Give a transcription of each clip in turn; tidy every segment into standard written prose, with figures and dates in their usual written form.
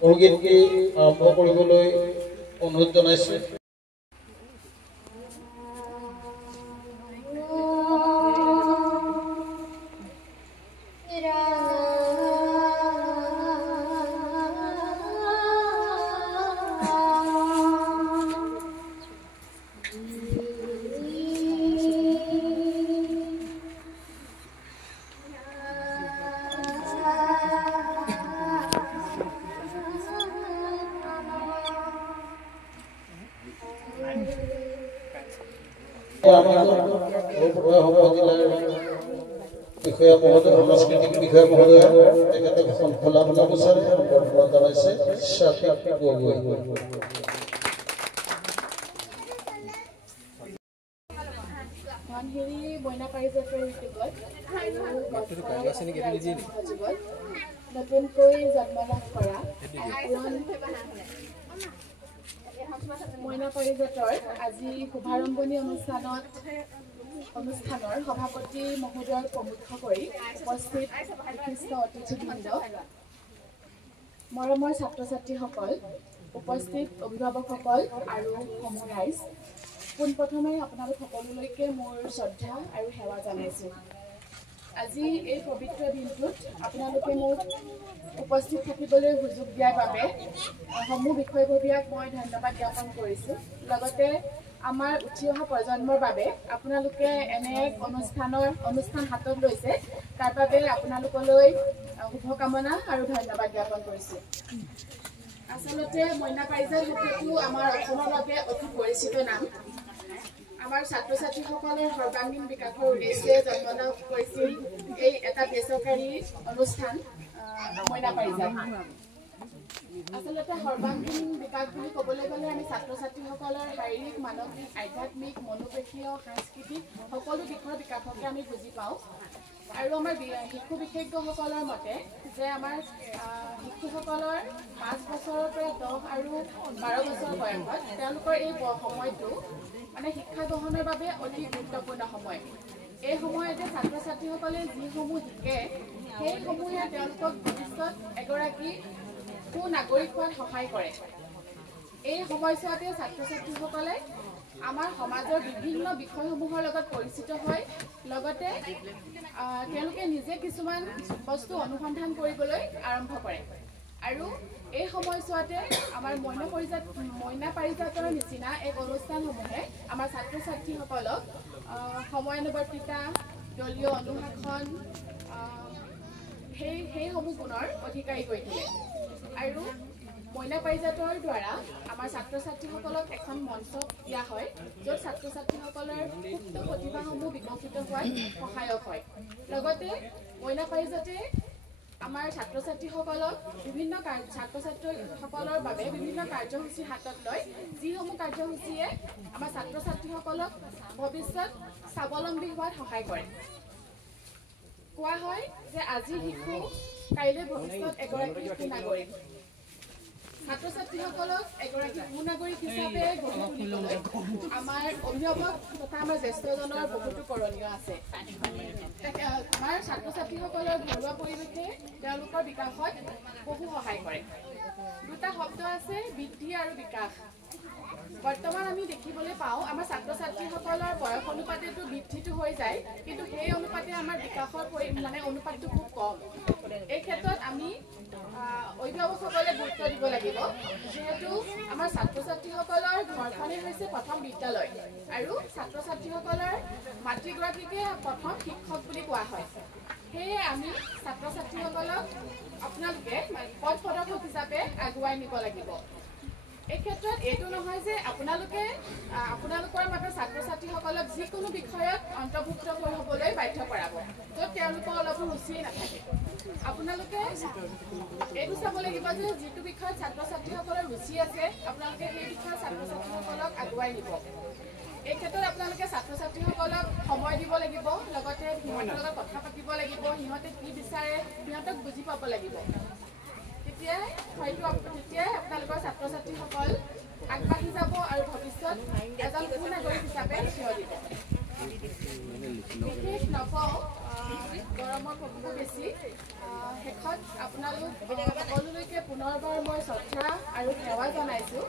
বৰগীত আৰম্ভ কৰিবলৈ অনুৰোধ জনাইছোঁ। বিষয়া মহোদয় সাংস্কৃতিক বিষয়া মহোদয় তেখেতে খোলা বিচাৰে বৰ্তমান জনাইছে ধনশিৰি বইনা পাৰিজাতৰ নতুনকৈ জন্মলাভ কৰা মইনা পাৰিজাতৰ আজি শুভাৰম্ভণি অনুষ্ঠানৰ সভাপতি মহোদয়ক প্ৰমুখ কৰি উপস্থিত বিশিষ্ট অতিথিবৃন্দ, মৰমৰ ছাত্ৰ ছাত্ৰীসকল, উপস্থিত অভিভাৱকসকল আৰু সমূহ ৰাইজ, পোনপ্ৰথমে আপোনালোক সকলোলৈকে মোৰ শ্ৰদ্ধা আৰু সেৱা জনাইছোঁ। আজি এই পবিত্ৰ দিনটোত আপোনালোকে মোক উপস্থিত থাকিবলৈ সুযোগ দিয়াৰ বাবে সমূহ বিষয়ববীয়াক মই ধন্যবাদ জ্ঞাপন কৰিছোঁ। লগতে আমাৰ উঠি অহা প্ৰজন্মৰ বাবে আপোনালোকে এনে এক অনুষ্ঠান হাতত লৈছে, তাৰ বাবে আপোনালোকলৈ শুভকামনা আৰু ধন্যবাদ জ্ঞাপন কৰিছোঁ। আচলতে মইনা পাৰিজাত শব্দটো আমাৰ অসমৰ বাবে অতি পৰিচিত নাম। আমাৰ ছাত্ৰ ছাত্ৰীসকলৰ সৰ্বাংগীন বিকাশৰ উদ্দেশ্যে জন্মলাভ কৰিছিল এই এটা বেচৰকাৰী অনুষ্ঠান মইনা পাৰিজাত। আচলতে সৰ্বাংগীন বিকাশ বুলি ক'বলৈ গ'লে আমি ছাত্ৰ ছাত্ৰীসকলৰ শাৰীৰিক, মানসিক, আধ্যাত্মিক, মনোপেশীয়, সাংস্কৃতিক সকলো দিশৰ বিকাশকে আমি বুজি পাওঁ। আৰু আমাৰ শিশু বিশেষজ্ঞসকলৰ মতে যে আমাৰ শিশুসকলৰ 5 বছৰৰ পৰা 10 আৰু 12 বছৰ বয়সত তেওঁলোকৰ এই সময়টো মানে শিক্ষা গ্ৰহণৰ বাবে অতি গুৰুত্বপূৰ্ণ সময়। এই সময়তে ছাত্ৰ ছাত্ৰীসকলে যিসমূহ শিকে সেইসমূহে তেওঁলোকক ভৱিষ্যত এগৰাকী সুনাগৰিক হোৱাত সহায় কৰে। এই সময়ছোৱাতে ছাত্ৰ ছাত্ৰীসকলে আমাৰ সমাজৰ বিভিন্ন বিষয়সমূহৰ লগত পৰিচিত হয়, লগতে তেওঁলোকে নিজে কিছুমান বস্তু অনুসন্ধান কৰিবলৈ আৰম্ভ কৰে। আৰু এই সময়ছোৱাতে আমাৰ মইনা পাৰিজাতৰ নিচিনা এক অনুষ্ঠানসমূহে আমাৰ ছাত্ৰ ছাত্ৰীসকলক সময়ানুৱৰ্তিতা, দলীয় অনুশাসন সেইসমূহ গুণৰ অধিকাৰী কৰি তোলে। আৰু মইনা পাৰিজাতৰ দ্বাৰা আমাৰ ছাত্ৰ ছাত্ৰীসকলক এখন মঞ্চ দিয়া হয়, য'ত ছাত্ৰ ছাত্ৰীসকলৰ সুপ্ত প্ৰতিভাসমূহ বিকশিত হোৱাত সহায়ক হয়। লগতে মইনা পাৰিজাতে আমাৰ ছাত্ৰ ছাত্ৰীসকলক ছাত্ৰ ছাত্ৰীসকলৰ বাবে বিভিন্ন কাৰ্যসূচী হাতত লয়, যিসমূহ কাৰ্যসূচীয়ে আমাৰ ছাত্ৰ ছাত্ৰীসকলক ভৱিষ্যত স্বাৱলম্বী হোৱাত সহায় কৰে। কোৱা হয় যে আজি শিশু কাইলৈ ভৱিষ্যত এগৰাকী সুনাগৰিক। ছাত্ৰ ছাত্ৰীসকলক এগৰাকী সুনাগৰিক হিচাপে গঢ়ি তুলিবলৈ আমাৰ অভিভাৱক তথা আমাৰ জ্যেষ্ঠজনৰ বহুতো কৰণীয় আছে। আমাৰ ছাত্ৰ ছাত্ৰীসকলৰ ঘৰুৱা পৰিৱেশে তেওঁলোকৰ বিকাশত বহু সহায় কৰে। দুটা শব্দ আছে, বৃদ্ধি আৰু বিকাশ। বৰ্তমান আমি দেখিবলৈ পাওঁ আমাৰ ছাত্ৰ ছাত্ৰীসকলৰ বয়স অনুপাতেতো বৃদ্ধিটো হৈ যায়, কিন্তু সেই অনুপাতে আমাৰ বিকাশৰ অনুপাতটো খুব কম। এই ক্ষেত্ৰত আমি অভিভাৱকসকলে গুৰুত্ব দিব লাগিব, যিহেতু আমাৰ ছাত্ৰ ছাত্ৰীসকলৰ ঘৰখনেই হৈছে প্ৰথম বিদ্যালয় আৰু ছাত্ৰ ছাত্ৰীসকলৰ মাতৃগৰাকীকে প্ৰথম শিক্ষক বুলি কোৱা হয়। সেয়ে আমি ছাত্ৰ ছাত্ৰীসকলক আপোনালোকে পথ প্ৰদৰ্শক হিচাপে আগুৱাই নিব লাগিব। এই ক্ষেত্ৰত এইটো নহয় যে আপোনালোকৰ মাত্ৰ ছাত্ৰ ছাত্ৰীসকলক যিকোনো বিষয়ত অন্তৰ্ভুক্ত হ'বলৈ বাধ্য কৰাব, য'ত তেওঁলোকৰ অলপো ৰুচি নাথাকে। আপোনালোকে এইটো চাব লাগিব যে যিটো বিষয়ত ছাত্ৰ ছাত্ৰীসকলৰ ৰুচি আছে আপোনালোকে সেই বিষয়ত ছাত্ৰ ছাত্ৰীসকলক আগুৱাই নিব। এই ক্ষেত্ৰত আপোনালোকে ছাত্ৰ ছাত্ৰীসকলক সময় দিব লাগিব, লগতে সিহঁতৰ লগত কথা পাতিব লাগিব, সিহঁতে কি বিচাৰে সিহঁতক বুজি পাব লাগিব। তেতিয়াই আপোনালোকৰ ছাত্ৰ ছাত্ৰীসকল আগবাঢ়ি যাব আৰু ভৱিষ্যত এজন সুনাগৰিক হিচাপে থিয় দিব। বিশেষ নকওঁ, গৰমৰ প্ৰকোপ বেছি। শেষত আপোনালোক সকলোলৈকে পুনৰবাৰ মই শ্ৰদ্ধা আৰু সেৱা জনাইছোঁ।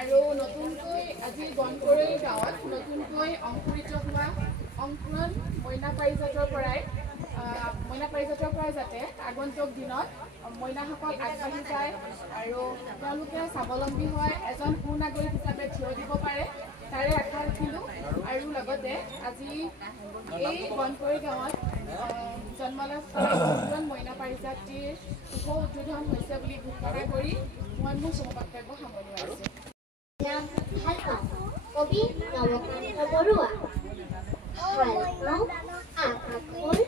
আৰু নতুনকৈ আজি বনকৰৈ গাঁৱত নতুনকৈ অংকুৰিত হোৱা অংকুৰণ মইনা পাৰিজাতৰ পৰাই যাতে আগন্তুক দিনত মইনাসকল আগবাঢ়ি যায় আৰু তেওঁলোকে স্বাৱলম্বী হয় এজন সুনাগৰিক হিচাপে থিয় দিব পাৰে, তাৰে আশা ৰাখিলোঁ। আৰু লগতে আজি এই বনকৰৈ গাঁৱত জন্মলাভ কৰা অংকুৰণ মইনা পাৰিজাতিৰ শুভ উদ্বোধন হৈছে বুলি ঘোষণা কৰি মই মোৰ বক্তব্য সামৰি আহিছোঁ। কবি নৱকান্ত বৰুৱা। আকাশৰ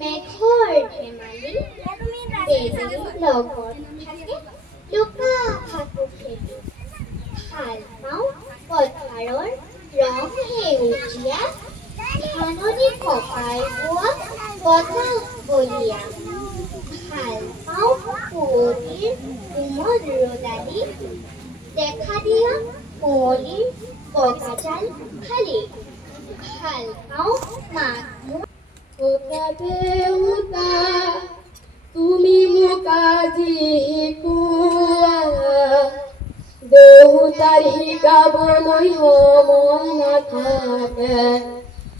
মেঘৰ ধেমালি, বেলিৰ লগত থাকে লুকা ভাকু খেলি। ভাল পাওঁ পথাৰৰ ৰং সেউজীয়া, ধাননি ককাই বোৱা বতাহ বলিয়া। ভাল পাওঁ কুঁৱলীৰ কোমল ৰ'দালি, দেখা দিয়া কুঁৱলীৰ বগাজাল ফালি। ভাল পাওঁ মাঘ দেউতা, তুমি মোক আজি শিকোৱা, দেউতাৰ শিকাবলৈ সময় নাথাকে,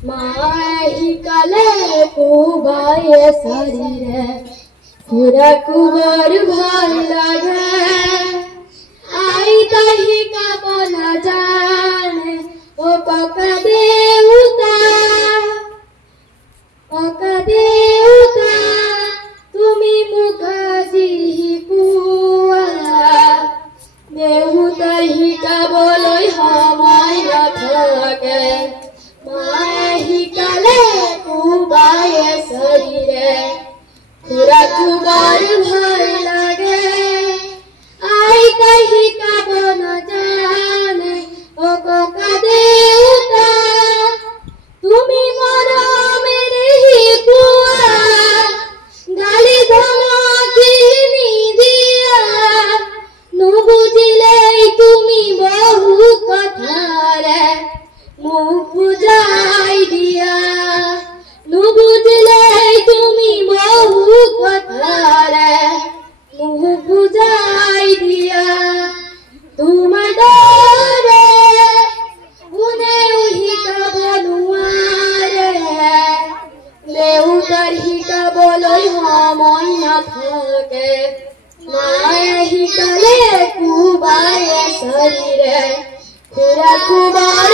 মায়ে শিকালে কোবায়ে চাৰিৰে, খুৰাকো বৰ ভাল লাগে, আইতা শিকাব নাজানে, অ ককা দেউতা, ককা দেউতা, তুমি মোক আজি শিকোৱা, দেউতাই শিকাবলৈ সময় নাথাকে, মায়ে শিকালে কোবায়ে চাৰিৰে, খুৰাকো বৰ ভাল লাগে, আইতাই শিকাব নাজানে, অ ককা দেউতা, তুমি মৰমেৰে শিকোৱা, গালি ধমকি নিদিয়া, নুবুজিলেই তুমি বহু কথাৰে মোক বুজাই দিয়া, নুবুজিলেই তুমি বহু কথাৰে মোক বুজাই দিয়া। তোমাৰ দৰে কোনেও শিকাব নোৱাৰে, দেউতাৰ শিকাবলৈ সময় নাথাকে, মায়ে শিকালে কোবায়ে চাৰিৰে, খুৰাকো বৰ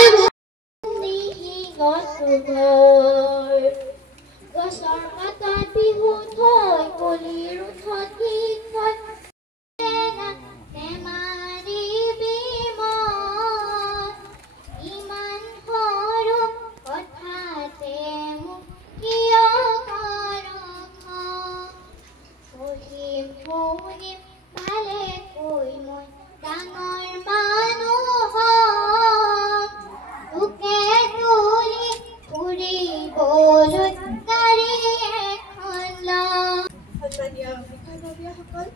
গছৰ পাতত বিহু থৈ কলিৰ উঠত গীত থৈ নেমাৰিবি মন, ইমান সৰু কথাতে মোক কিয় কৰ খং, পঢ়িম শুনিম ভালেকৈ মই ডাঙৰ মানুহ হম, তোকে তুলি ফুৰিবলৈ গাড়ী এখন ল'ম। সন্মানীয় শিক্ষাৰ্থীসকল,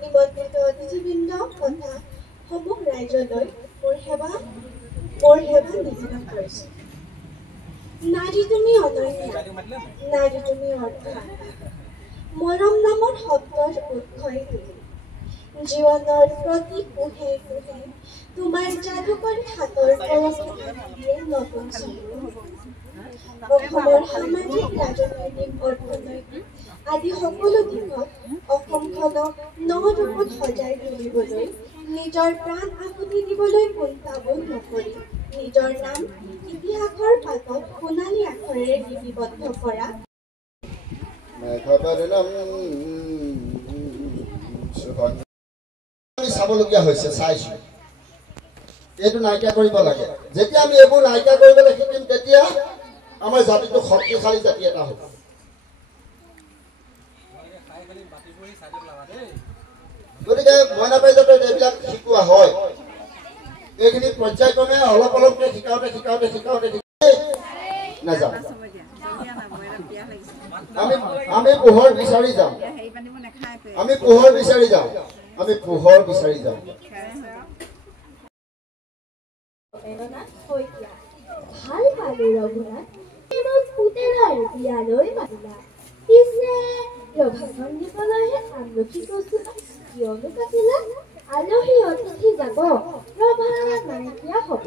নিমন্ত্ৰিত অতিথিবৃন্দ তথা সমূহ ৰাইজলৈ মোৰ সেৱা নিবেদন কৰিছোঁ। নাৰী তুমি অনন্য, নাৰী তুমি অৰ্থাৎ মৰম নামৰ শব্দৰ উৎসই তুমি, জীৱনৰ প্ৰতি কোহে কোহে তোমাৰ যাদুকৰ হাতৰ দিয়ে নতুন চমক। অসমৰ সামাজিক, ৰাজনৈতিক, অৰ্থনৈতিক আদি সকলো দিশত অসমখনক নৰূপত সজাই তুলিবলৈ নিজৰ প্ৰাণ আহুতি দিবলৈ কুণ্ঠাবোধ নকৰি নিজৰ নাম ইতিহাসৰ পাতত সোণালী আখৰেৰে লিপিবদ্ধ কৰা চাবলগীয়া হৈছে, চাইছো এইটো নাইকিয়া কৰিব লাগে। যেতিয়া আমি এইবোৰ নাইকিয়া কৰিবলৈ শিকিম তেতিয়া আমাৰ জাতিটো শক্তিশালী জাতি এটা হ'ব। গতিকে মইনা পাৰিজাতত এইবিলাক শিকোৱা হয়, এইখিনি পৰ্যায়ক্ৰমে অলপ অলপকৈ শিকাওঁতে নাযাওঁ। আমি পোহৰ বিচাৰি যাওঁ, আমি পোহৰ বিচাৰি যাওঁ। প্ৰেৰণা শইকীয়া। ৰঘুনাথ মোক পুতেৰৰ বিয়ালৈ মাতিলা। পিছে ৰভাখন দিবলৈহে আমলখি গছজোপা কিয়নো কাটিলা? আলহী অতিথি যাব, ৰভা নাইকিয়া হ'ব,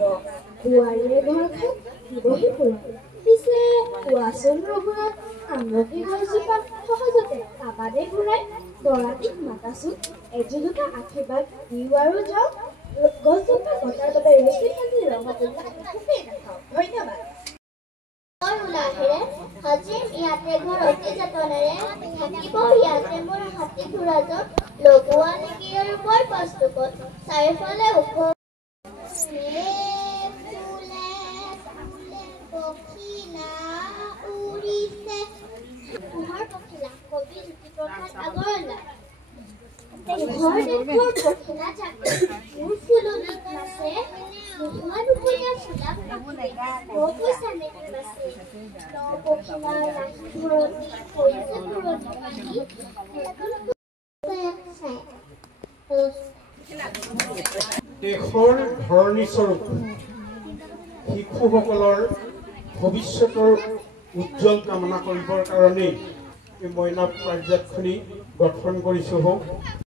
বোৱাৰীয়ে ঘৰখন দিবহি ফুৰা। পিছে কোৱাচোন ৰঘুনাথ, আমলখি গছজোপা সহজতে কাবাদে ঘূৰাই দৰাটিক মাতাচোন, এজোলোটা আশীৰ্বাদ দিওঁ আৰু যাওঁ। গছজোপা কটাৰ বাবে ৰছী বান্ধি ৰঙাটোলা খুবেই নাখাওঁ। ধন্যবাদ। হাজিৰ ইয়াতে ঘৰ অতি যতনেৰে থাকিব, ইয়াতে মোৰ হাতী ঘোঁৰাজন লগোৱা নেকি আৰু বৰ কষ্টকত চাৰিওফালে ওখ পখিলা উৰিছে। পোহৰ পখিলা কবি জ্যোতিপ্ৰসাদ আগৰৱালা। ঘৰ দেশৰ পখিলা জাকে মোৰ ফুলনিত নাচে, নোহোৱা দুপৰীয়া ফুলা পইচা নেকি বাচে। পখিলাৰ লাহি ঘৰতি কৰিছে পুৰণি পাখি। দেশৰ ধৰণী স্বৰূপ শিশুসকলৰ ভৱিষ্যতৰ উজ্জ্বল কামনা কৰিবৰ কাৰণে এই মইনা পাৰিজাতখনি গঠন কৰিছোঁ।